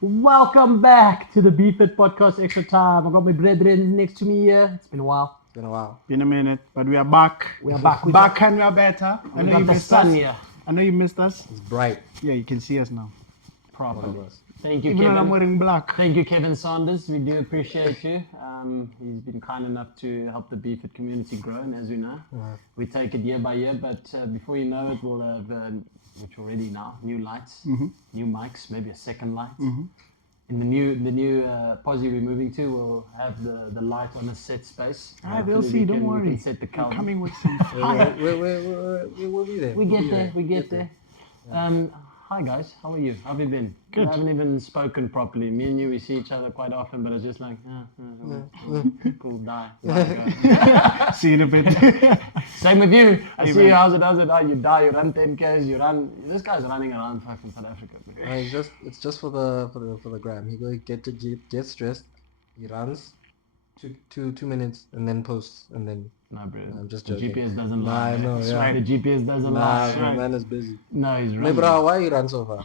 Welcome back to the BFIT podcast extra time. I got my brethren next to me here. It's been a while. Been a while. Been a minute, but we are back. We are back. Back and we are better. I know got you the missed sun us. here. I know you missed us. It's bright. Yeah, you can see us now. One of Properly. us. Thank you, Even when I'm Kevin. wearing black. Thank you, Kevin Saunders. We do appreciate you. He's been kind enough to help the BFIT community grow, and as we know, we take it year by year. But before you know it, we'll have, which already now, new lights, new mics, maybe a second light. In the new posse we're moving to, we'll have the light on a set space. They'll Hopefully see. we Don't can- we worry. can set the We're calendar. coming with some fire. We'll be there. We get there. We get there. Hi guys, how are you? How have you been? Good. We haven't even spoken properly. Me and you, we see each other quite often, but it's just like, cool, die. Go. See in a bit. Same with you. I Hey, see you. man. How's it? Oh, you die. You run 10Ks. You run. This guy's running around fucking South Africa. It's just for the gram. He go get stressed. He runs 2 minutes and then posts and then. No, bro. I'm just The joking. GPS doesn't Nah, lie. I know, That's yeah. right. The GPS doesn't Nah, lie. my man is busy. No, he's Hey, running. bro, why you run so far?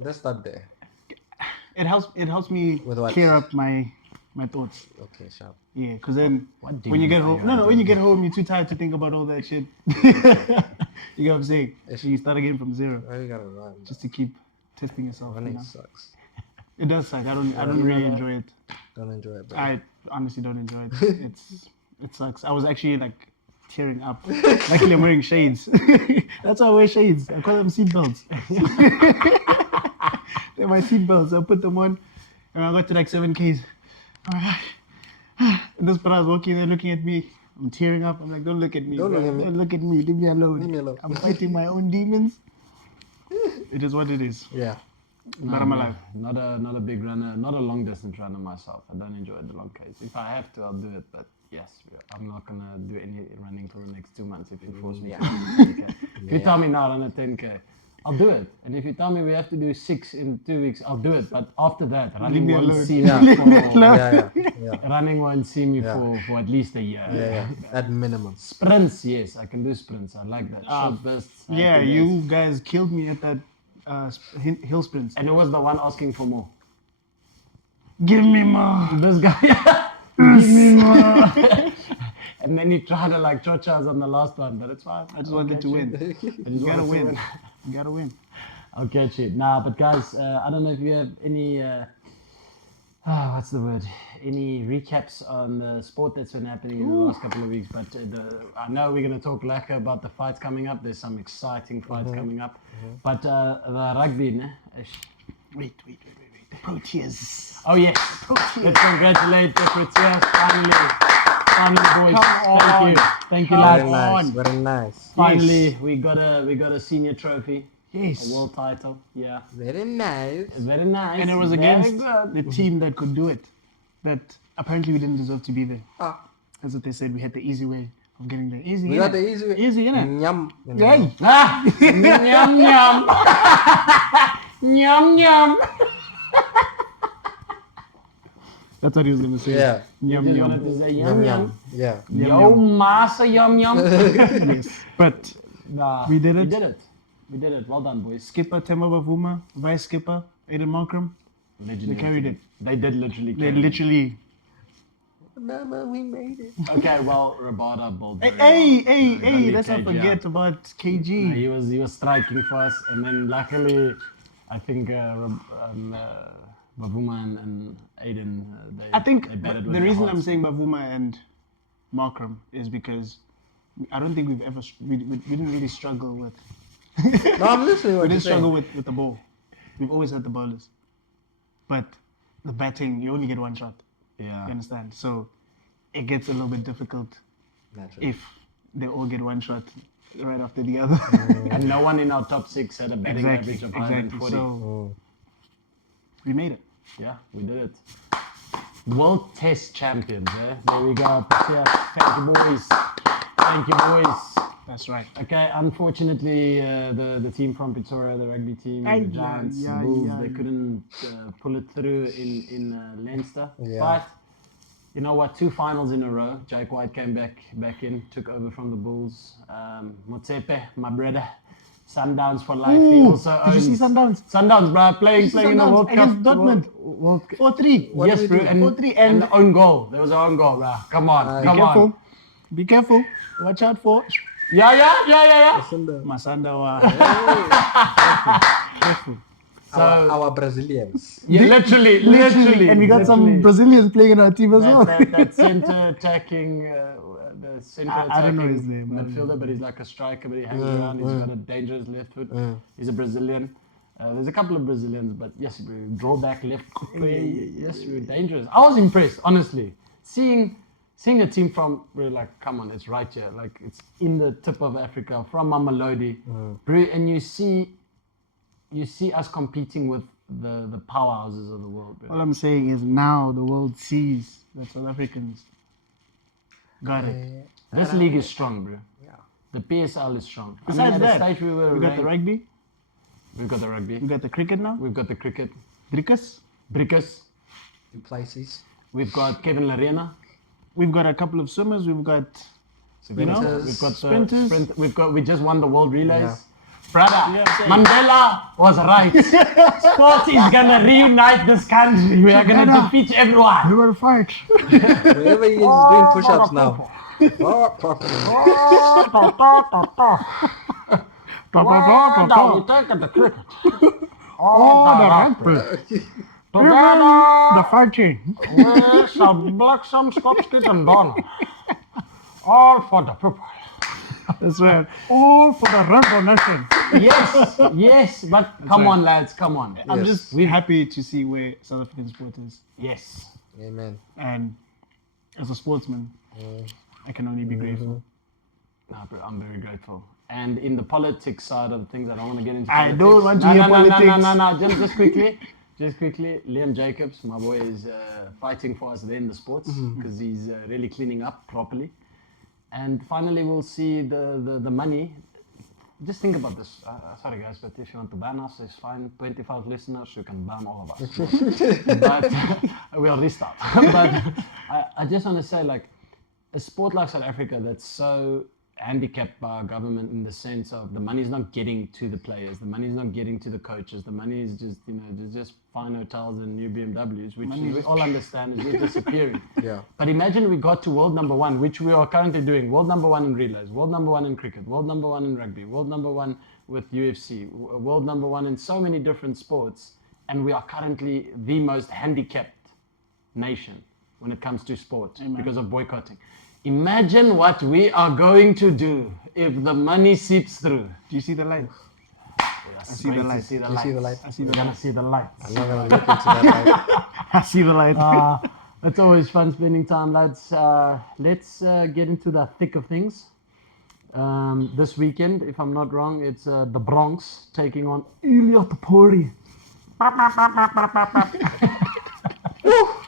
Let's start there. It helps me With what? clear up my thoughts. Okay, sharp. Yeah, because then What do when you get mean home, by when you get home, you're too tired to think about all that shit. You know what I'm saying? So you start again from zero, Why you gotta run? just to keep testing yourself. You Running know? sucks. It does suck. I don't really enjoy it. Don't enjoy it, bro. I honestly don't enjoy it. It sucks. I was actually like tearing up. Luckily, I'm wearing shades. That's why I wear shades. I call them seatbelts. They're my seatbelts. I put them on, and I got to like 7Ks. And this brother's walking there looking at me. I'm tearing up. I'm like, don't look at me. Don't bro. look at me. Don't look at me. Leave me alone. Leave me alone. I'm fighting my own demons. It is what it is. Yeah. But I'm alive. Not a big runner, not a long distance runner myself. I don't enjoy the long Ks. If I have to, I'll do it. But yes, I'm not gonna do any running for the next 2 months if you force me to do 10K. If you tell me now run a 10K, I'll do it. And if you tell me we have to do 6 in 2 weeks, I'll do it. But after that, running me won't alone. see Yeah. me for Yeah. running won't see me Yeah. for at least a year. Yeah. At minimum. Sprints, yes, I can do sprints. I like that. Short bursts. I Yeah, can do you it. guys killed me at that hill sprints. And who was the one asking for more? Give me more. This guy. Give me more. And then he tried to like chocha us on the last one, but it's fine. I just wanted to win. You gotta win. You gotta win. I'll catch it. Nah, but guys, I don't know if you have any, what's the word? Any recaps on the sport that's been happening in the last couple of weeks. But I know we're going to talk later about the fights coming up. There's some exciting fights coming up. But the rugby, ne? Wait. The Proteas. Oh yes, let's congratulate the Proteas finally, boys. Come Thank you, Very lads. nice. Very nice. Finally, we got a senior trophy, Yes. a world title. Yeah, Very nice. very nice. And it was Very against good. the team that could do it. That apparently we didn't deserve to be there. Ah. That's what they said. We had the easy way of getting there. Easy. We innit? got the easy way. Easy, innit? Nyam. Yay. Ah, yum yum, yum yum. That's what he was gonna say. Yeah. Yum Just yum. wanted to say yum yum. Yeah. Yum, Yo, yum. massa yum yum. Yes. But Nah, We did it. We did it. Well done, boys. skipper Temba Bavuma, vice skipper Aiden Markram, Legendary. they carried it. They did literally. They carry it. literally. Mama, we made it. Okay, well, Rabada bowled very Hey, well. Don't leave let's not KG forget out. about No, KG. he was striking for us, and then luckily, I think Bavuma and Aiden. I think they batted with the their reason hearts. I'm saying Bavuma and Markram is because I don't think we've ever we didn't really struggle with No, I'm listening. we What you're didn't struggle saying. with the ball. We've always had the bowlers, but the batting you only get one shot. Yeah. You understand? So it gets a little bit difficult Naturally. if they all get one shot right after the other. And no one in our top 6 had a batting Exactly. average of higher than 40. So Oh. we made it. Yeah, we did it. World Test champions, eh? There we go. Yeah, thank you, boys. Thank you, boys. That's right. Okay, unfortunately, the team from Pretoria, the rugby team, Ay, the Giants, yeah, Bulls, yeah. they couldn't pull it through in Leinster. Yeah. But you know what? 2 finals in a row. Jake White came back in, took over from the Bulls. Motsepe, my brother, Sundowns for life. He Ooh, also did you see owns Sundowns? Sundowns, bro, playing in the Sundowns World Cup. against Dortmund. World Cup. 4-3. What Yes, did bro, we do? and 4-3 and and the own goal. There was an own goal, bro. Come on, be come careful. on. Be careful. Watch out for Yeah. Sundown. Masanda. Careful. Our Brazilians. Yeah, literally. And we got some Brazilians playing in our team as well. that center attacking, the center I don't know his attacking name, I don't know midfielder, but he's like a striker, but he hangs around. He's got a dangerous left foot. He's a Brazilian. There's a couple of Brazilians, but yes, bro, draw back left. Yes, bro, dangerous. I was impressed, honestly, seeing a team from, bro, like, come on, it's right here, like it's in the tip of Africa, from Mamelodi, bro, and you see us competing with the powerhouses of the world, bro. All I'm saying is now the world sees that South Africans got it. This league is strong, bro. Yeah. The PSL is strong. Besides at the that, stage we we got the rugby, We've got the rugby. we got the cricket now. We've got the cricket. Brickers. Brickers. In places. We've got Kevin Larena. We've got a couple of swimmers. We've got We've got sprinters. We just won the world relays. Yeah. Brother, Yeah, I'm saying. Mandela was right. Sports is gonna reunite this country. We are gonna Together. defeat everyone. we will fight. Wherever he is doing push-ups now. Now we take the cricket. Oh, the rugby. Together, The fighting. we shall black some Scots and Donna. All for the people. That's right. All for the revolution. Yes, but come on, lads, come on. I'm Yes. just happy to see where South African sport is. Yes. Amen. And as a sportsman, I can only be grateful. No, bro, I'm very grateful. And in the politics side of things, I don't want to get into I politics. don't want to hear politics. No. Just quickly. Liam Jacobs, my boy, is fighting for us there in the sports because he's really cleaning up properly. And finally, we'll see the money. Just think about this. Sorry, guys, but if you want to ban us, it's fine. 25 listeners, you can ban all of us. But we'll restart. But I just want to say, like, a sport like South Africa that's so handicapped by our government in the sense of the money is not getting to the players, the money is not getting to the coaches, the money is just, just fine hotels and new BMWs, which we all understand is just disappearing. Yeah. But imagine we got to world number one, which we are currently doing, world number one in relays, world number one in cricket, world number one in rugby, world number one with UFC, world number one in so many different sports, and we are currently the most handicapped nation when it comes to sport because of boycotting. Imagine what we are going to do if the money seeps through. Do you see the light? I see the light. You see the light? I see the We're gonna light. see the light. I'm not gonna look into that light. I see the light. It's always fun spending time, lads. Let's get into the thick of things. This weekend, if I'm not wrong, it's the Bronx taking on Iliotopori.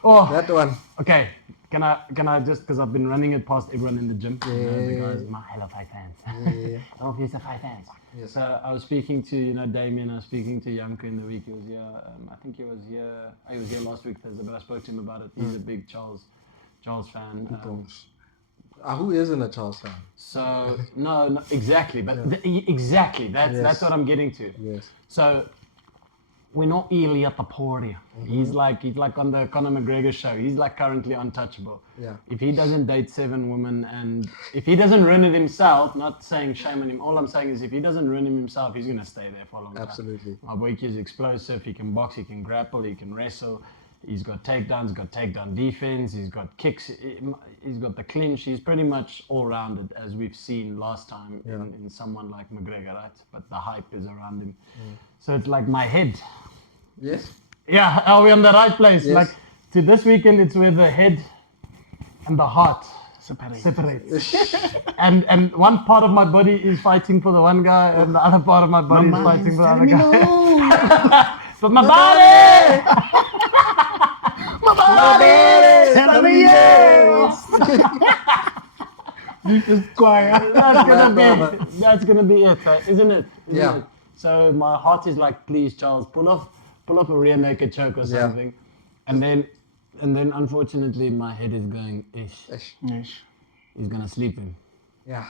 Oh, That one. okay. Can I just, because I've been running it past everyone in the gym, the Yeah. guys, my hello five fans. Yeah. Oh, he's a five fans. Yes. So I was speaking to, Damien, I was speaking to Janko in the week. He was here, I think he was here last week Thursday, but I spoke to him about it. He's a big Charles fan. Who isn't a Charles fan? So, no, exactly, but exactly, that's what I'm getting to. Yes. So, we know Iliotopori. He's like on the Conor McGregor show. He's like currently untouchable. Yeah. If he doesn't date 7 women and if he doesn't ruin it himself, not saying shame on him, all I'm saying is if he doesn't ruin him himself, he's gonna stay there for a long time. Absolutely. My boy is explosive. He can box. He can grapple. He can wrestle. He's got takedowns. Got takedown defense. He's got kicks. He's got the clinch. He's pretty much all rounded, as we've seen last time in someone like McGregor, right? But the hype is around him. So it's like my head. Yes. Yeah, are we on the right place? Yes. Like to this weekend, it's where the head and the heart Separate. and one part of my body is fighting for the one guy, and the other part of my body is fighting for the other guy. But my body, Tell me yes. Just quiet. That's gonna be it, isn't it? Yeah. It? So my heart is like, please, Charles, pull off a rear naked choke or something, and then unfortunately my head is going ish. He's gonna sleep him. Yeah.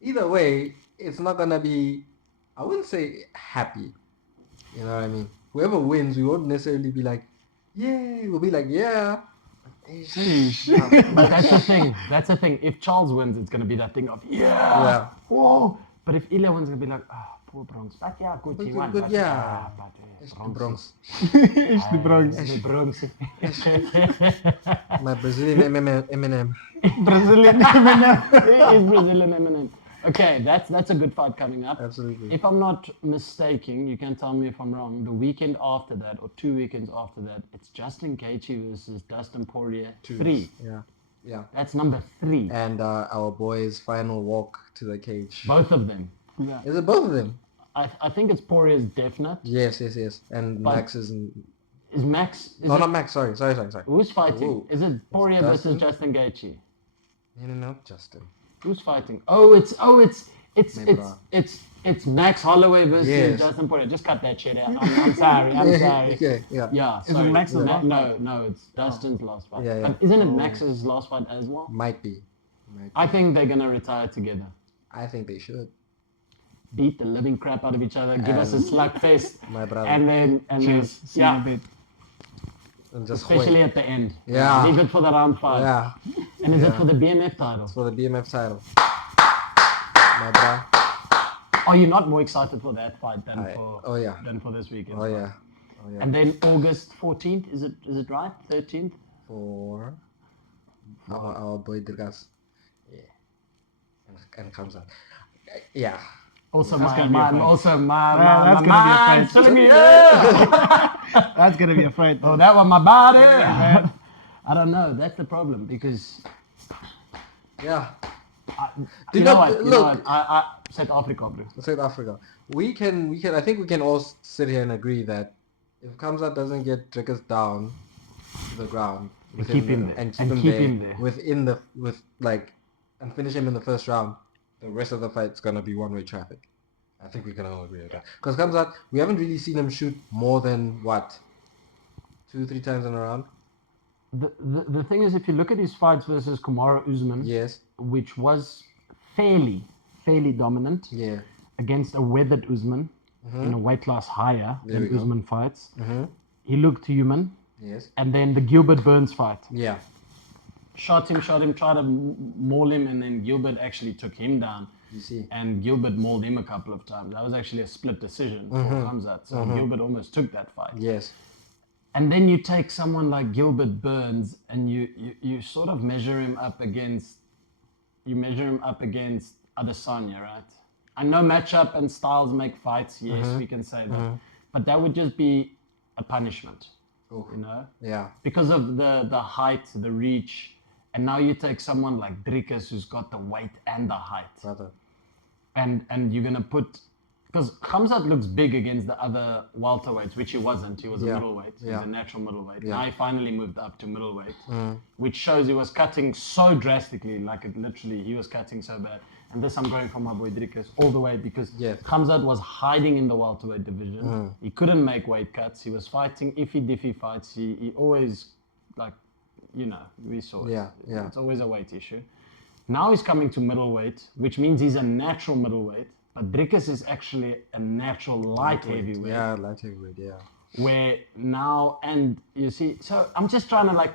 Either way, it's not gonna be I wouldn't say happy. You know what I mean? Whoever wins, we won't necessarily be like, yay. We'll be like, yeah. But that's the thing. That's the thing. If Charles wins, it's gonna be that thing of Yeah. oh. But if Ile wins, it's gonna be like poor Bronx. But yeah, good. He won. Good, But, yeah. but, It's the Bronx. It's the Bronx. The Bronx. My Brazilian Eminem. Brazilian Eminem. He is Brazilian Eminem. Okay, that's a good fight coming up. Absolutely. If I'm not mistaken, you can tell me if I'm wrong. The weekend after that, or 2 weekends after that, it's Justin Gaethje versus Dustin Poirier. 3. Yeah. Yeah. That's number 3. And our boy's final walk to the cage. Both of them. Yeah. Is it both of them? I think it's Poirier's definite. Yes. And But- Max is in... Is Max? Is No, it, not Max. Sorry. Who's fighting? Ooh. Is it Poirier Dustin? versus Justin Gaethje? No, Justin. Who's fighting? It's Max Holloway versus Yes. Justin Poirier. Just cut that shit out. I'm sorry. I'm sorry. Okay, yeah. Yeah, Is it sorry. Max's last No, it's Dustin's last fight. Yeah, yeah. But isn't it Max's last fight as well? Might be. I think they're gonna retire together. I think they should. Beat the living crap out of each other. Give us a slug fest. My brother. And then Cheers. See you in a yeah, bit. And just especially at the end. Yeah. Leave it for the round 5. Yeah. And is it for the BMF title? For the BMF title. My bro. Are you not more excited for that fight than Oh yeah. than for this weekend? Oh yeah. Oh yeah. And then August 14th, is it right? 13th? For our boy Dirgas. Yeah. And comes out. Yeah. Also That's my gonna be a man, fight. also my That's man, gonna be a fight. telling me, yeah. That's gonna be a fight. Oh, that was my body. I don't know. That's the problem because Yeah. you know not- what? You look. know what? I South Africa, bro. South Africa. We can I think we can all sit here and agree that if Kamzat doesn't get Drickers down to the ground keep him there. and And keep keep him him there. there and finish him in the first round, the rest of the fight's gonna be one-way traffic. I think we can all agree with that. Because Kamzat, we haven't really seen him shoot more than what, 2-3 times in a round. The thing is, if you look at his fights versus Kamaru Usman, Yes. which was fairly dominant Yeah. against a weathered Usman in a weight class higher There we than go. Usman fights, Mm-hmm. he looked human. Yes. And then the Gilbert Burns fight. Yeah. Shot him, tried to maul him, and then Gilbert actually took him down. You see. And Gilbert mauled him a couple of times. That was actually a split decision for Khamzat. So Gilbert almost took that fight. Yes. And then you take someone like Gilbert Burns and you sort of measure him up against Adesanya, right? I know matchup and styles make fights, yes, we can say that. But that would just be a punishment, Oh. you know? Yeah. Because of the height, the reach, and now you take someone like Dricus who's got the weight and the height, Brother. and you're gonna put, because Khamzat looks big against the other welterweights, which he wasn't. He was a Yeah. middleweight. He Yeah. was a natural middleweight. Yeah. Now he finally moved up to middleweight, which shows he was cutting so drastically, like it literally, he was cutting so bad. And this I'm going for my boy Dricus all the way because Yes. Khamzat was hiding in the welterweight division. He couldn't make weight cuts. He was fighting iffy diffy fights. He always, like, you know, we saw it. Yeah, yeah. It's always a weight issue. Now he's coming to middleweight, which means he's a natural middleweight. But Dricus is actually a natural light heavyweight. Yeah, light heavyweight, yeah. Where now, and you see, so I'm just trying to like,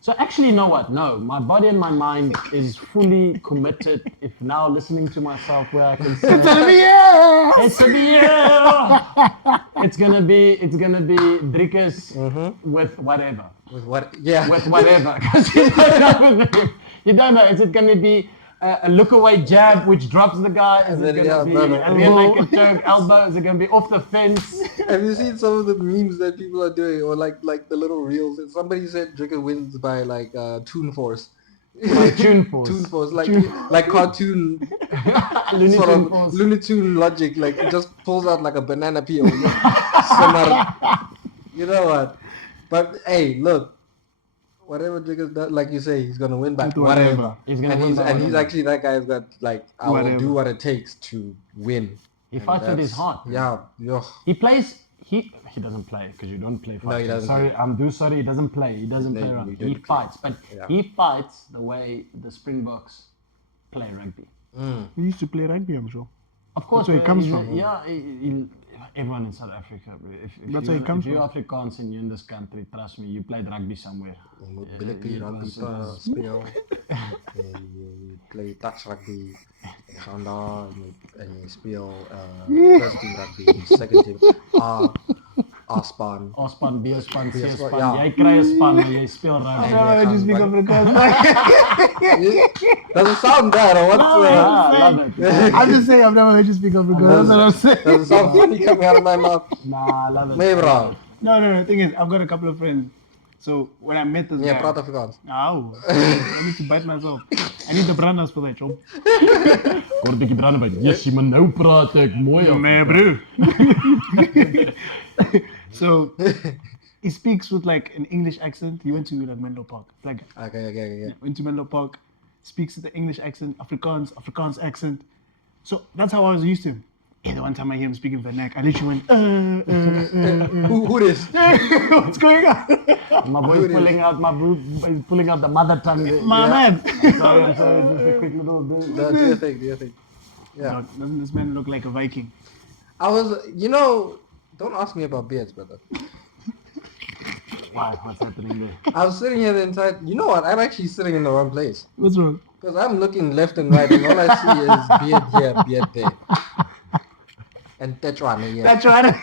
so actually, you know what? No, my body and my mind is fully committed. If now listening to myself, where I can say, it's gonna be Dricus with whatever. With what? Yeah. With whatever. Because you don't know. Is it going to be a look away jab which drops the guy? Is it then, going to be brother. a rear naked choke elbow? Is it going to be off the fence? Have you seen some of the memes that people are doing, or like the little reels? Somebody said Dricker wins by like Toon Force. By Toon Force. Toon Force, like cartoon, Looney sort Tune of Force. Looney Tune logic. Like it just pulls out like a banana peel. You know what? But hey, look. Whatever Dricker does, like you say, he's gonna win by whatever. He's gonna and win he's by and he's whatever. actually that guy's got like I will Whatever. do what it takes to win. He And fights with his that's- heart. Yeah, yeah. He plays. He doesn't play because you don't play fighting. he doesn't Sorry, play. I'm sorry. He doesn't play. He doesn't They- play we around. don't He play. fights, but Yeah. he fights the way the Springboks play rugby. He used to play rugby, I'm sure. Of course, where it comes he's- from. Yeah, everyone in South Africa. Bro. If That's you, where it comes if you're from. Afrikaans and you're in this country, trust me, you played rugby somewhere. Mobility, it rugby, was- speel. You play touch rugby. Je gaat daar en je speelt first team rugby, second team A-span. A-span, B-span, B-span, C-span. ja. Jij krijgt een span, maar jij speelt rugby. Ja, I just speak gaan- Afrikaans. Does it sound bad or what's Love it. I'm just saying, I've never heard you speak Afrikaans. That's what I'm saying. does it sound funny coming out of my mouth? Nah, love it. Nee bro. No. The thing is, I've got a couple of friends. So when I met this Nee, guy, praat Afrikaans. Ow, I need to bite myself. I need the brandas for that job. Kort bietjie brande by. Yes, maar nou praat ek mooi af. Man, bro. So he speaks with like an English accent. He went to like Menlo Park. Like Okay. went to Menlo Park, speaks with the English accent, Afrikaans accent. So that's how I was used to him. Yeah, the one time I hear him speaking with the neck, I literally went, Who this? what's going on? My boy is pulling out the mother tongue. there. My man. Sorry, just a quick little bit. No, do your thing. Yeah. No, doesn't this man look like a Viking? I was, don't ask me about beards, brother. Why? What's happening there? I was sitting here the entire, you know what, I'm actually sitting in the wrong place. What's wrong? Because I'm looking left and right and all I see is beard here, beard there. And Tetrana here. That's right.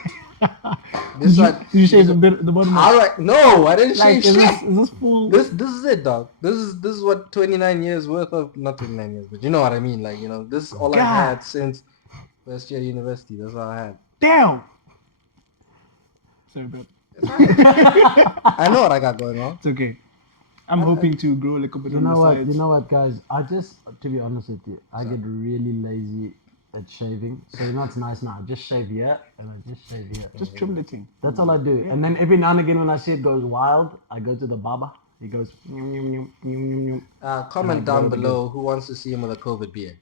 This one. Did you shave the bottom? Alright, no, I didn't Like, shave shit. is this full? This is it, dog. This is what 29 years worth of, not 29 years, but you know what I mean. Like, this is all I God. had since first year university. That's all I had. Damn. Sorry, bro. I know what I got going on. It's okay. I'm hoping to grow a little bit You on know the what? sides. You know what, guys? I just, to be honest with you, I get really lazy at shaving. So you know it's nice now. I just shave here and I just shave here. Just trim the thing. That's all I do. And then every now and again when I see it goes wild, I go to the barber. He goes, nyum, nyum, nyum, nyum, nyum. Comment down below who wants to see him with a COVID beard.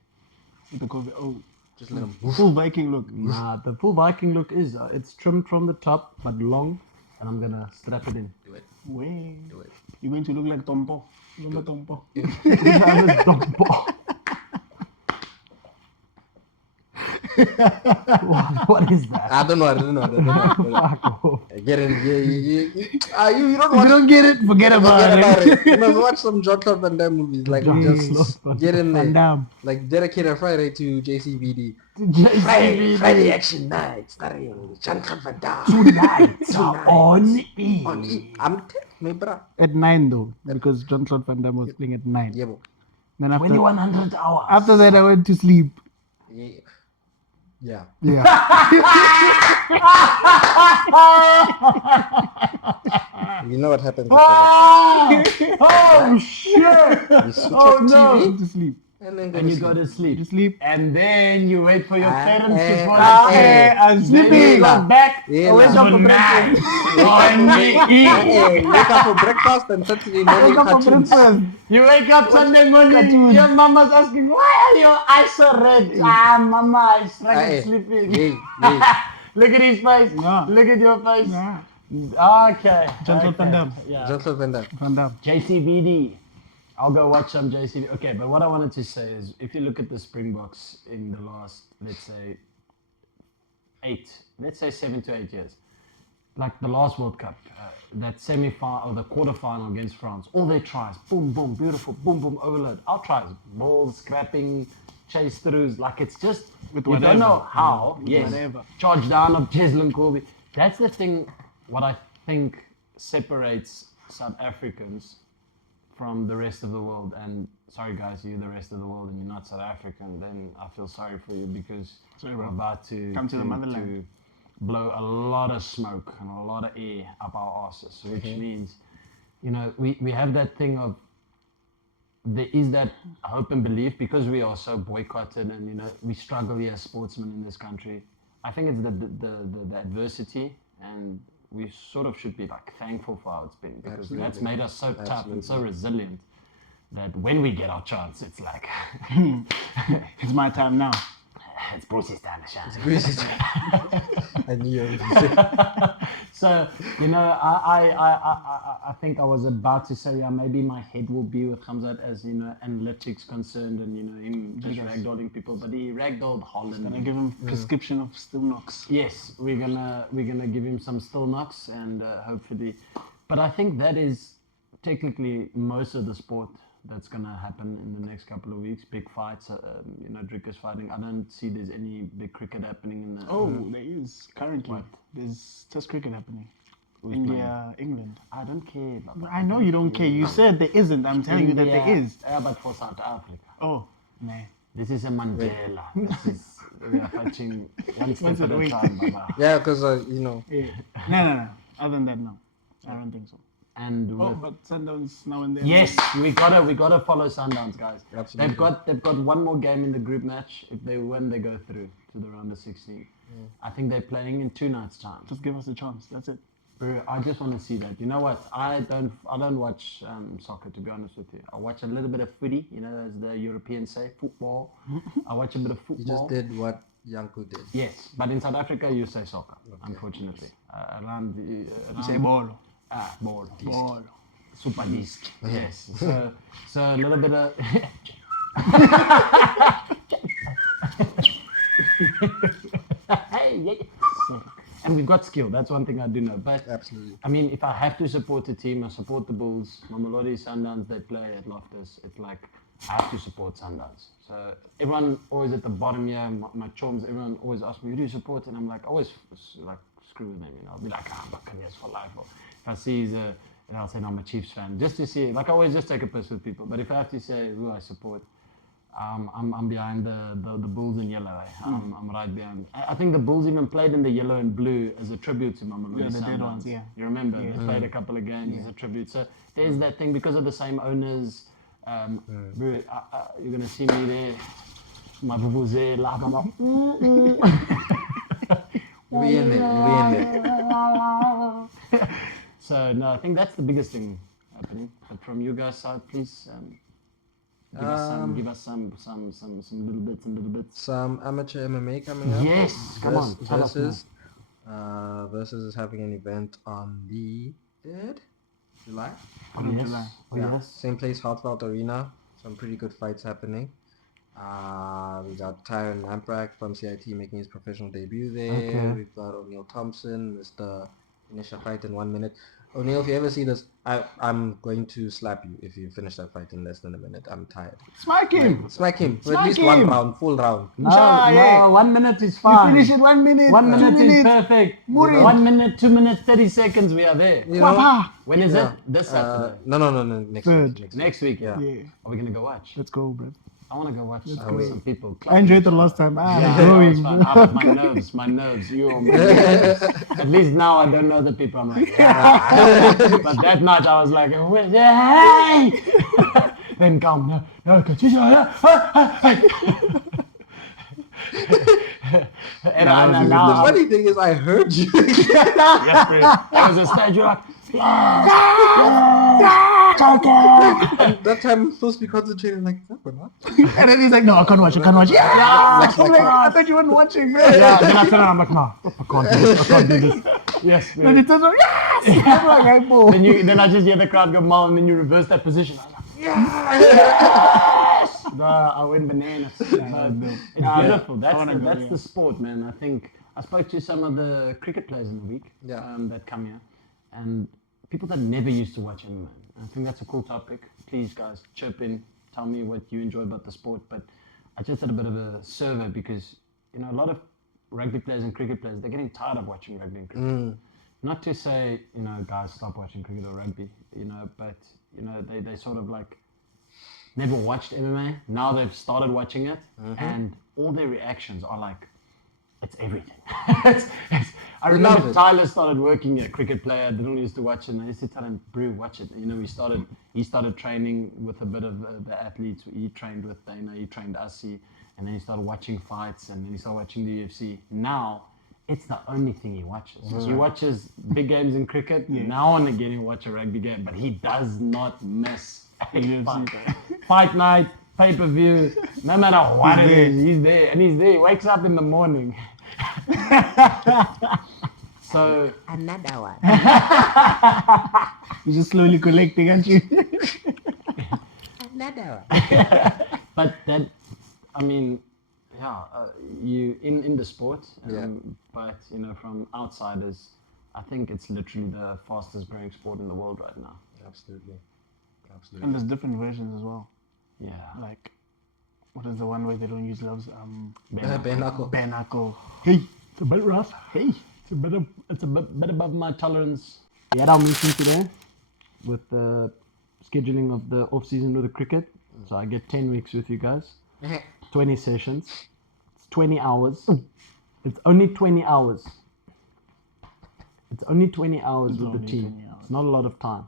With the COVID. Oh, Just let him. full Viking look. Nah, the full Viking look is, it's trimmed from the top, but long. And I'm gonna strap it in. Do it. Wait. Do it. You're going to look like Tompo. Remember Tompo? What is that? I don't know. Fuck off. Get in. You don't If watch. you don't get it, forget about it. You must watch some Jean-Claude Van Damme movies. Like just get in Van there. Damme. Like dedicate a Friday to JCVD. JCVD. Friday action night starring Jean-Claude Van Damme. Tonight on E. On E. I'm me bra. At 9 though, because Jean-Claude Van Damme was playing at 9. Yeah, bro. Then after, 2100 hours. after that, I went to sleep. Yeah. Yeah. You know what happens. Oh shit! You switch Oh, off no. TV to sleep. and then And you go go to sleep. To sleep. And then you wait for your parents to fall Hey, asleep. I'm Then sleeping. you go back. Yeah, Wake nah. up for breakfast. On E. Hey, wake up for breakfast and Saturday morning Wake up for cartoons. breakfast. You wake up Sunday morning, cartoons. your mama's asking, why are your eyes so red? Mama, I started Hey, sleeping. yeah. Look at his face. Nah. Look at your face. Nah. Okay. Jean-Claude Van Damme. Yeah. Jean-Claude Van Damme. Van Damme. JCVD. I'll go watch some JCVD. Okay, but what I wanted to say is, if you look at the Springboks in the last, let's say, 7 to 8 years, like the last World Cup, that semi-final or the quarter-final against France, all their tries, boom, boom, beautiful, boom, boom, overload. Our tries, balls, scrapping, chase throughs, like it's just, With you whatever. don't know how, With yes, whatever. charge down of Cheslin Colby. That's the thing, what I think separates South Africans from the rest of the world. And sorry guys, you're the rest of the world and you're not South African, then I feel sorry for you because Sorry, we're bro. about to Come to the motherland. to blow a lot of smoke and a lot of air up our asses, which means, we have that thing of, there is that hope and belief because we are so boycotted and we struggle here as sportsmen in this country. I think it's the adversity, and we sort of should be like thankful for how it's been because that's Absolutely. made us so tough and so Absolutely. resilient that when we get our chance, it's like It's my time now. It's Bruce's time, Sean. I knew you were going to say. So, you know, I think I was about to say, yeah, maybe my head will be with Hamzat as, you know, analytics concerned and, you know, him just ragdolling people, but he ragdolled Holland. Gonna give him prescription of still knocks. Yes, we're gonna give him some still knocks and hopefully, but I think that is technically most of the sport that's gonna happen in the next couple of weeks. Big fights, you know, Dricker's fighting. I don't see there's any big cricket happening in the. There is currently. What? There's just cricket happening. Who's India, England. I don't care. Baba. I know you don't care. You said there isn't. I'm telling you that there is. Yeah, but for South Africa. Oh, nah. This is a Mandela. This is we are fighting one step at a wait. time, Baba. Yeah, because, you know. Yeah. No. Other than that, no. I don't think so. And Oh, with- but Sundowns now and then. yes, we gotta follow Sundowns, guys. Absolutely. They've got one more game in the group match. If they win, they go through to the round of 16. I think they're playing in 2 nights' time. Just give us a chance. That's it. Bro, I just want to see that. You know what? I don't watch soccer, to be honest with you. I watch a little bit of footy, you know, as the Europeans say, football. I watch a bit of You football. just did what Yanko did. Yes, but in South Africa you say soccer, unfortunately. Around You say ball. ball. Ball. Super disc. Yes. So a little bit of hey, yeah. And we've got skill. That's one thing I do know. But Absolutely. I mean, if I have to support a team, I support the Bulls. Mamelodi Sundowns, they play at Loftus. It's like I have to support Sundowns. So everyone always at the bottom here, my chums, everyone always asks me, who do you support? And I'm like, always like screw with them. You know, I'll be like, Buccaneers for life. Or if I see he's a, and I'll say, no, I'm a Chiefs fan, just to see. Like I always just take a piss with people. But if I have to say who I support, I'm behind the Bulls in yellow. I'm right behind. I think the Bulls even played in the yellow and blue as a tribute to Mamelodi Yeah, the dead Sundowns. ones, yeah. You remember? They played a couple of games as a tribute. So there's that thing because of the same owners. Bro, you're gonna see me there. My vuvuzela, blah. You'll be in there. So no, I think that's the biggest thing happening. But from you guys' side, please give us some little bits. Some amateur MMA coming up. Yes, come on, tell us Versus. Versus is having an event on the 3rd July. Oh, yes. Oh, Yeah, yes. same place, Hartwell Arena. Some pretty good fights happening. We got Tyron Lamprak from CIT making his professional debut there. Okay. We've got O'Neal Thompson, Mr. Finish a fight in 1 minute. O'Neal, if you ever see this, I'm going to slap you if you finish that fight in less than a minute. I'm tired. Smack him. Smack him for at Smack least one him. round, full round. No, yeah. 1 minute is You fine. finish it 1 minute. 1 2 minute is minutes. perfect. Muri. 1 minute, 2 minutes, 30 seconds, we are there. You know? Wapa. When is Yeah. it? This Saturday. No, next Third. week. Next week. Yeah. Yeah. Are we gonna go watch? Let's go, bro. I wanna go watch go. some people. I enjoyed the last time. Yeah, I'm that going. was fun. My nerves. At least now I don't know the people. I'm like, yeah. But that night I was like, hey! Then come, no, and The now, funny thing is, I heard you. yes, bro. I was a stage, you're like, That time I'm supposed to be concentrating, like, no, we're not. And then he's like, no, I can't watch. Yeah. I'm like, I thought you weren't watching, man. yeah. Then I turned around, I'm like, no, I can't do this. Yes, bro. And he turns around, yes! I'm like, hey, boy. Then I just hear the crowd go mal, and then you reverse that position. I'm like, no, I went bananas. It's beautiful. That's the sport, man. I think I spoke to some of the cricket players in the week that come here, and people that never used to watch MMA. I think that's a cool topic. Please, guys, chirp in. Tell me what you enjoy about the sport. But I just did a bit of a survey because a lot of rugby players and cricket players, they're getting tired of watching rugby and cricket. Not to say guys stop watching cricket or rugby, but they sort of like never watched MMA. Now they've started watching it, and all their reactions are like, it's everything. I remember Tyler started working a cricket player, didn't used to watch it, and I used to tell him, Brew, watch it. He started training with a bit of the athletes he trained with, he trained us, and then he started watching fights, and then he started watching the UFC. Now, it's the only thing he watches. He watches big games in cricket, now and again he watches a rugby game, but he does not miss a fight. Fight night, pay-per-view, no matter what He's it there. is, he's there. And he's there. He wakes up in the morning. So Another one. You're just slowly collecting, aren't you? Another one. but that, I mean, you in the sport, but you know, from outsiders, I think it's literally the fastest growing sport in the world right now. Absolutely. And there's different versions as well. Yeah. Like, what is the one where they don't use gloves? Bare knuckle. Bare knuckle. Hey, it's a bit rough. Hey. It's a bit above my tolerance. We had our meeting today with the scheduling of the off season with the cricket. So I get 10 weeks with you guys. 20 sessions. It's 20 hours. It's only 20 hours. It's only 20 hours It's with the only team. 20 hours. It's not a lot of time.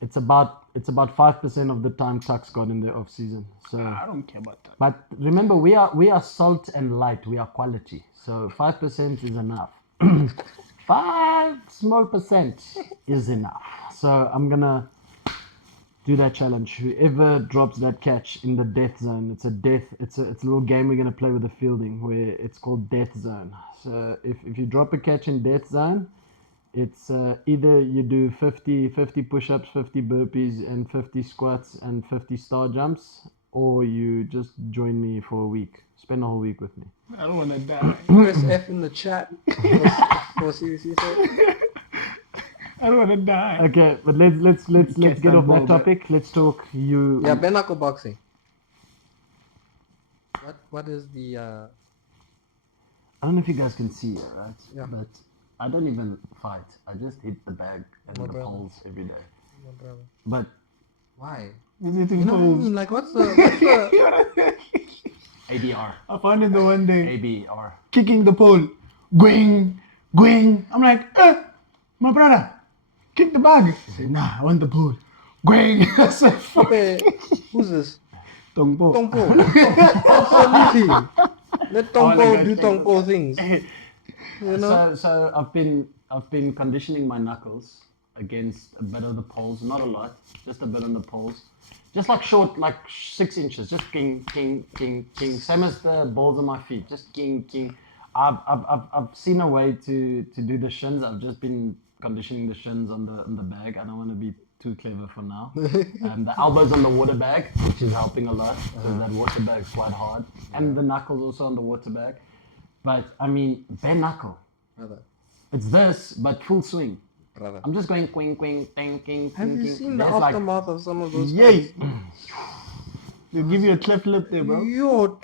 It's about 5% of the time Tuck's got in the off season. So, I don't care about that. but remember, we are salt and light. We are quality. So 5% is enough. 5 small percent is enough. So I'm gonna do that challenge. Whoever drops that catch in the death zone, it's a little game we're gonna play with the fielding where it's called death zone. So if you drop a catch in death zone, it's either you do 50 push-ups, 50 burpees, and 50 squats and 50 star jumps, or you just join me for a week. Spend a whole week with me. I don't want to die. Press F in the chat for CVC. I don't want to die. Okay, but let's get off that topic. Let's talk you. Yeah, bare knuckle boxing. What is the I don't know if you guys can see it, right? Yeah. But I don't even fight. I just hit the bag and My the brother. poles every day. my brother? But Why? Is it You know what I mean? Like what's the ABR, I found it the one day ABR. kicking the pole. Gwing, gwing. I'm like, my brother, kick the bag. He said, nah, I want the pole. Gwing. I said, fuck. Okay, who's this? Tongpo. Tongpo. That's so easy. Let Tongpo do Tongpo things. You know? So I've been conditioning my knuckles against a bit of the poles, not a lot, just a bit on the poles. Just like short, like 6 inches, just king, king, king, king. Same as the balls on my feet, just king, king. I've seen a way to do the shins. I've just been conditioning the shins on the bag. I don't want to be too clever for now. The elbows on the water bag, which is helping a lot. So that water bag's quite hard. And the knuckles also on the water bag. But I mean, bare knuckle. Brother. It's this, but full swing. Brother. I'm just going quing, quing, ting, king, Have ting, you king. seen the There's like- aftermath of some of those Yay. fights? They'll give you a cleft lip there, bro.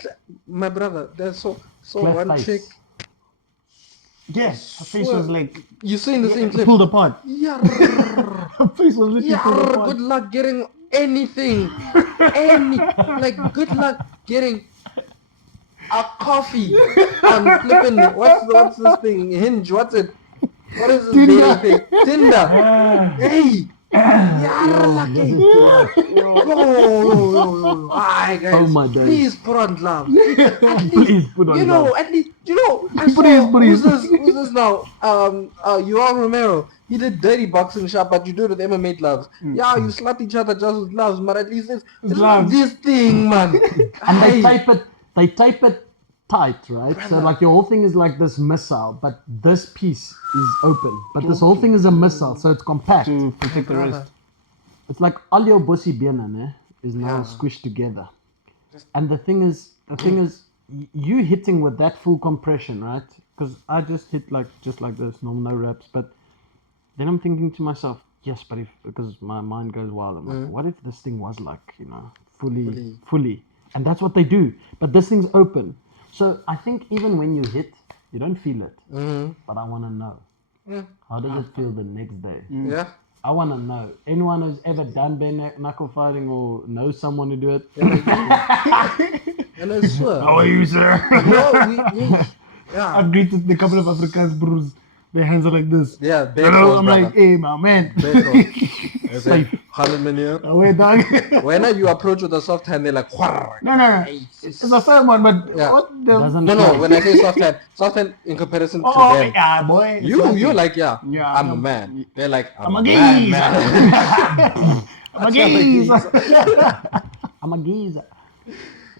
My brother, there's so Cleft one face. chick. Yeah, her face was like You seen the same clip? pulled apart. Yeah, Her face was literally pulled yeah. apart. Good luck getting anything. Good luck getting a coffee on flipping. What's this thing? Hinge. What's it? What is this dating thing? Tinder. Hey. Yeah, lucky. Yo. Alright, guys. Oh my days. Please put on gloves. At least, Please put on you know, gloves. at least, you know, I saw, Please. who's this now? Joao Romero. He did dirty boxing shop, but you do it with MMA gloves. Yeah, you slap each other just with gloves, but at least it's Gloves. this thing, man. And Hey. they tape it tight, right? So like your whole thing is like this missile, but this piece is open. But this whole thing is a missile, so it's compact. To protect the Brother. wrist. It's like all your bossy bena, ne, is now Yeah. squished together. And the thing is, you hitting with that full compression, right? Because I just hit just like this, no reps. But then I'm thinking to myself, yes, but because my mind goes wild, I'm like, what if this thing was like, fully? And that's what they do. But this thing's open. So I think even when you hit, you don't feel it. But I want to know. Yeah. How does it feel the next day? Yeah. I want to know. Anyone who's ever done bare knuckle fighting or knows someone who do it? And I swear. How are you, sir? Yeah. I've greeted a couple of Afrikaans bros. Their hands are like this. Yeah, You bad know, calls, I'm brother. like, hey, my man. Bad calls. I said, 100 million. Away, dog. Whenever you approach with a soft hand, they're like, "Wharr." No. It's a firm one, but Yeah. what the... Doesn't No, fly. when I say soft hand in comparison to Oh, them. yeah, boy. You're like, yeah, Yeah, I'm a I'm- man. They're like, I'm a man, geezer. man. I'm a geezer. I'm a geezer.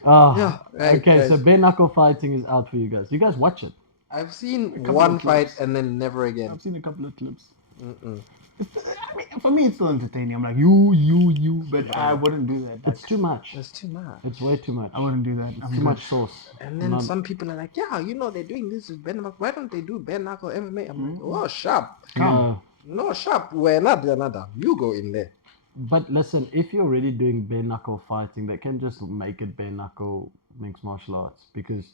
Oh, Yeah, right, okay, so guys. bare knuckle fighting is out for you guys. You guys watch it. I've seen couple one of fight clips. and then never again. I've seen a couple of clips. Mm-mm. I mean, for me, it's still entertaining. I'm like, you, but I wouldn't do that. It's too much. That's too much. It's way too much. I wouldn't do that. I'm Too good. much sauce. And then Not- some people are like, yeah, you know, they're doing this with bare knuckle. Why don't they do bare knuckle MMA? I'm like, Mm-hmm. oh, sharp. No. No, sharp. We're not another. You go in there. But listen, if you're already doing bare knuckle fighting, they can just make it bare knuckle mixed martial arts. Because,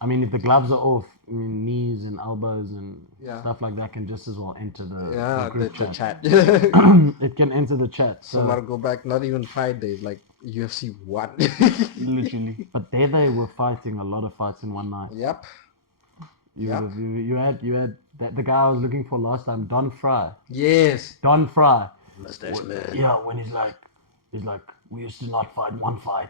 I mean, if the gloves are off, I mean, knees and elbows and Yeah. stuff like that can just as well enter the Yeah, group the chat. chat. It can enter the chat. Some are So, go back, not even 5 days, like UFC 1. Literally. but there they were fighting a lot of fights in one night. Yep. You, Yep. you had the guy I was looking for last time, Don Fry. Yes. Don Fry. Mustache man. Yeah, when he's like, we used to not fight one fight.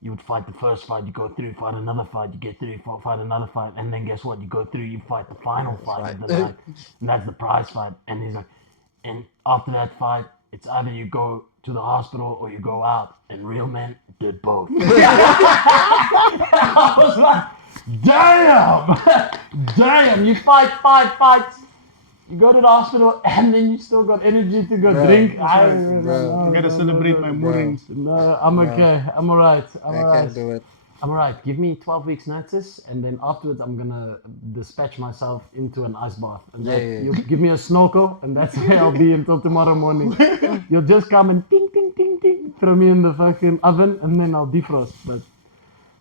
You would fight the first fight, you go through, fight another fight, you get through, fight another fight, and then guess what? You go through, you fight the final fight of the right. night, and that's the prize fight. And he's like, and after that fight, it's either you go to the hospital or you go out. And real men did both. I was like, damn, you fight fights. You go to the hospital and then you still got energy to go Bro, drink. bro. I gotta celebrate my mornings. No, I'm okay. I'm alright. I can't do it. I'm alright. Give me 12 weeks notice, and then afterwards I'm gonna dispatch myself into an ice bath. And Yeah, that, yeah. you give me a snorkel, and that's where I'll be until tomorrow morning. You'll just come and ting ting ting ting, throw me in the fucking oven, and then I'll defrost. But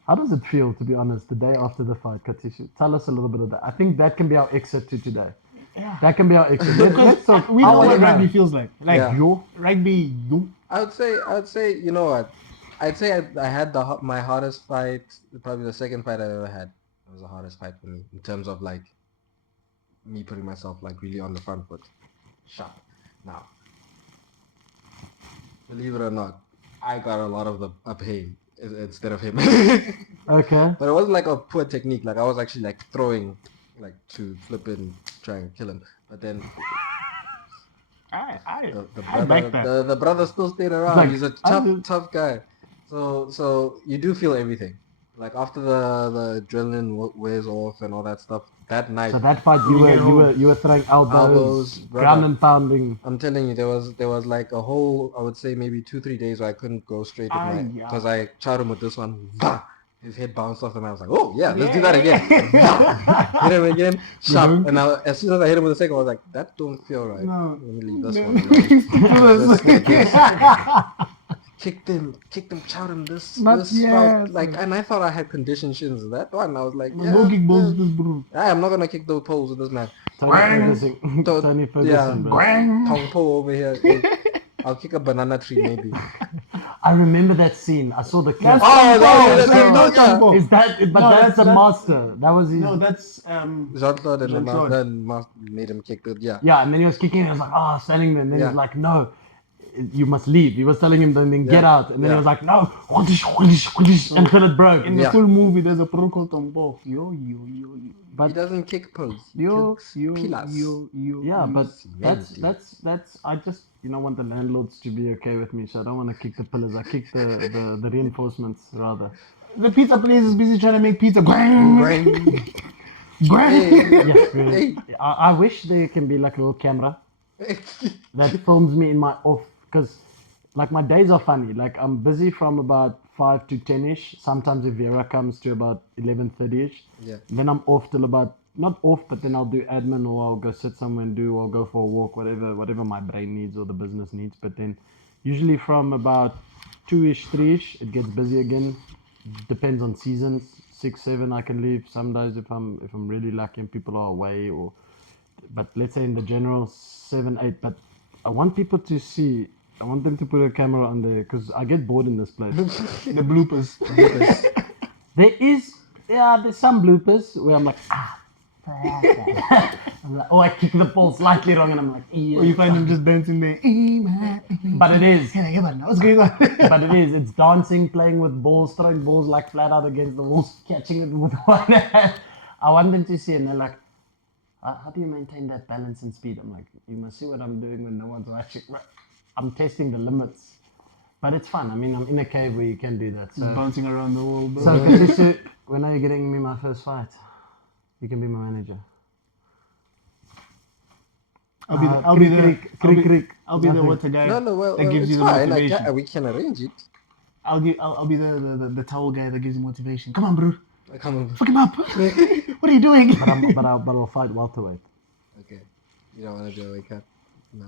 how does it feel, to be honest, the day after the fight, Katisha? Tell us a little bit of that. I think that can be our exit to today. Yeah. That can be our exit. Let's talk. We I know wanna what know. rugby feels like. Like Yeah. Yo. rugby, you. I would say, you know what? I'd say I had my hardest fight, probably the second fight I ever had. It was the hardest fight for me in terms of like me putting myself like really on the front foot. Sharp. Now, believe it or not, I got a lot of the pain instead of him. Okay. But it wasn't like a poor technique. Like I was actually like throwing, like to flip and try and kill him. But then the I like brother, that. the brother still stayed around. Like, He's a tough guy. So you do feel everything. Like after the adrenaline wears off and all that stuff. That night, So that fight, you were throwing elbows, brother. ground and pounding. I'm telling you, there was like a whole, I would say maybe 2-3 days where I couldn't go straight with my, yeah. because I charged him with this one. Bah! His head bounced off and I was like, oh yeah, let's do that again. Hit him again, sharp. And as soon as I hit him with the second, I was like, that don't feel right. No. Let me leave this one alone. Kicked him, chowed him this Not fight. yet. Like, and I thought I had conditions in that one. I was like, yeah, No kick balls, this bro. I am not gonna kick those poles with this man. Tony Bang. Ferguson. To- Tony yeah. Ferguson, bro. Tongue pole over here. Hey, I'll kick a banana tree maybe. I remember that scene. I saw the clip. That's that's Tombo. Is that? But No, that's the that's- master. That was his. No, that's Jean-Claude and Jean-Claude. then made him kick it. Yeah. Yeah, and then he was kicking. He was like, "Oh, standing there." And then he Yeah. was like, "No, you must leave." He was telling him, "Then get Yeah. out." And then he Yeah. was like, "No," until it broke. in the full movie. There's a pro called Tombo. Yo. He But doesn't kick poles. He Yo, kicks yo, pillars. yo. yeah, but Cement. that's. I just want the landlords to be okay with me, so I don't want to kick the pillars. I kick the reinforcements rather. The pizza place is busy trying to make pizza. Gwang, Brain. gwang. Hey. Yeah, really. Hey. I wish there can be like a little camera that films me in my off, because like my days are funny. Like I'm busy from about 5 to 10ish. Sometimes if Vera comes to about 11:30ish. Yeah. Then I'm off till about, not off, but then I'll do admin or I'll go sit somewhere and do, or go for a walk, whatever my brain needs or the business needs. But then usually from about 2ish, 3ish, it gets busy again. Depends on seasons. 6, 7 I can leave. Some days if I'm really lucky and people are away, or but let's say in the general 7, 8. But I want people to see. I want them to put a camera on there because I get bored in this place. The bloopers. There's some bloopers where I'm like, I'm like, oh, I kick the ball slightly wrong, and I'm like, Or you find them just dancing there. but it is. What's going on? But it is. It's dancing, playing with balls, throwing balls like flat out against the walls, catching it with one hand. I want them to see, and they're like, how do you maintain that balance and speed? I'm like, you must see what I'm doing when no one's watching. I'm testing the limits. But it's fun. I mean, I'm in a cave where you can do that. So, Bouncing around the wall, bro. so Kalisu, when are you getting me my first fight? You can be my manager. I'll be the water guy No, well, that gives it's you the fine. motivation. We can arrange it. I'll be the towel guy that gives you motivation. Come on, bro. Come on. Fuck him up. What are you doing? But I'll fight welterweight. Okay. You don't want to do a weight cut? No.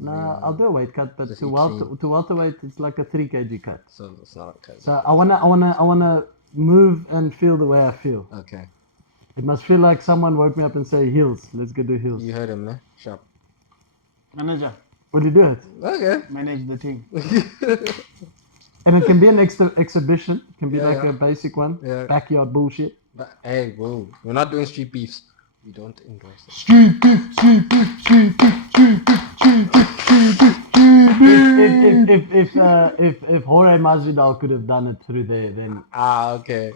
No, I'll do a weight cut, but Just to eat welterweight, it's like a 3 kg cut. So it's not okay. So I wanna move and feel the way I feel. Okay. It must feel like someone woke me up and say heels. Let's go do heels. You heard him, ne? Sharp. Manager, Will you do it? Okay. manage the team. And it can be an exhibition. It can be Yeah, like yeah. a basic one. Yeah. Backyard bullshit. But, hey, whoa. We're not doing street beefs. We don't endorse it. Street beef, street beef, street beef, street beef, street beef, street beef, street beef. If Jorge Masvidal could have done it through there, then Ah, okay.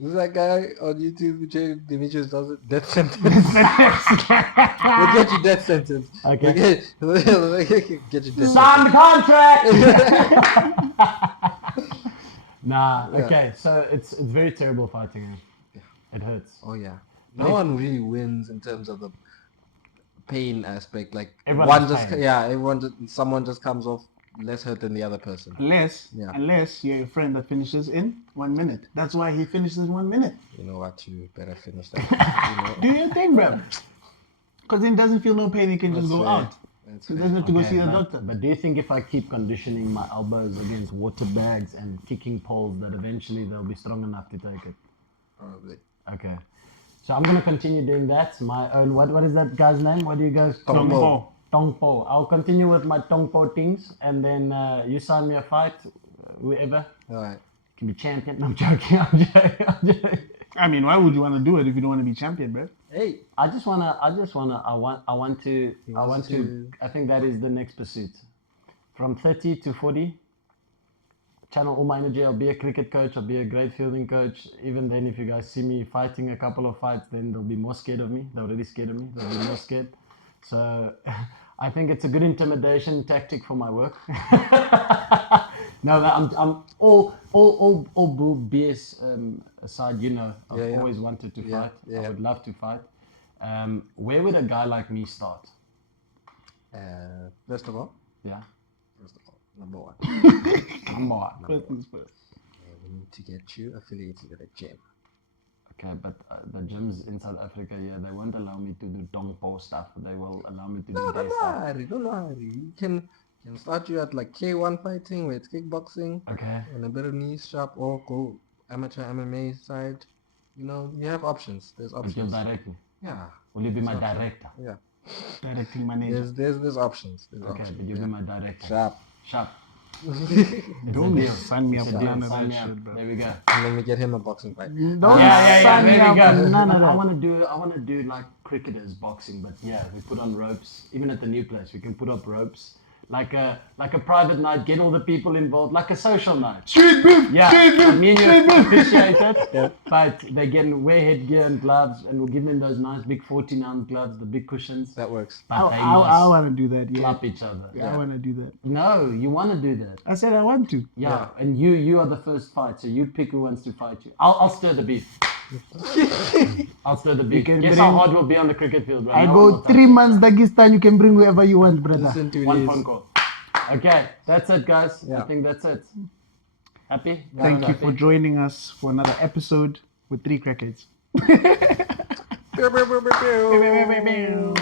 Who's that guy on YouTube? Jay Demetrius does it? Death sentence. We'll get you death sentence. Okay. We'll get you death sign the sentence. contract. Nah. Yeah. Okay. So it's very terrible fighting. Eh? It hurts. Oh yeah. No one really wins in terms of the pain aspect. Like Everyone one has just pain. someone just comes off less hurt than the other person. Unless you're a friend that finishes in 1 minute. That's why he finishes in 1 minute. You know what? You better finish that. Do your thing, bro. Because then he doesn't feel no pain, he can just go out. That's He fair. doesn't have to go Okay, see the but- doctor. But do you think if I keep conditioning my elbows against water bags and kicking poles, that eventually they'll be strong enough to take it? Probably. Okay. So I'm gonna continue doing that. My own. What is that guy's name? What do you guys? Tongpo. Tongpo. I'll continue with my Tongpo things, and then you sign me a fight, whoever Alright. can be champion. No, I'm joking. I'm joking. I mean, why would you want to do it if you don't want to be champion, bro? Hey. I want to. I think that is the next pursuit. From 30 to 40, channel all my energy. I'll be a cricket coach. I'll be a great fielding coach. Even then, if you guys see me fighting a couple of fights, then they'll be more scared of me. They're already scared of me. They'll be more scared. So I think it's a good intimidation tactic for my work. No, I'm all bull BS aside. You know, I've always wanted to fight. I would love to fight. Where would a guy like me start? First of all, number one. Number one. First things first. We need to get you affiliated with a gym. Okay, but the gyms in South Africa, they won't allow me to do Tongpo stuff. They will allow me to do their stuff. Don't hurry. You can start you at like K1 fighting where it's kickboxing Okay. and a bit of knee sharp or go amateur MMA side. You know, you have options. There's But you'll options. direct me. Yeah. Will you be my There's options. director? Yeah. Directing manager. There's options. There's Okay, options. but you'll be my director. Sharp. Sharp. Don't deal. sign me up It's a for deal. none of Sign that me up. shit, bro. There we go. And then we get him a boxing fight. Don't Yeah, sign me there up we go. for none of I that. want to do like cricketers boxing, but yeah, we put on ropes. Even at the new place, we can put up ropes. Like a private night, get all the people involved, like a social night. Street beef! Yeah, Street beef! me and Street you beef! appreciate it, but they can wear headgear and gloves, and we'll give them those nice big 14-ounce gloves, the big cushions. That works. But they I must want to do that, yeah. slap each other. I want to do that. No, you want to do that. I said I want to. Yeah, and you are the first fight, so you pick who wants to fight you. I'll stir the beef. I'll stir the beef. can Guess bring- how hard we'll be on the cricket field, bro. I No one go will touch 3 months Dagestan, you can bring whoever you want, brother. Listen to One this. phone call. Okay, that's it, guys. I Yeah. think that's it. Happy? Thank you Happy? for joining us for another episode with 3 crackheads. Pew, pew, pew, pew, pew.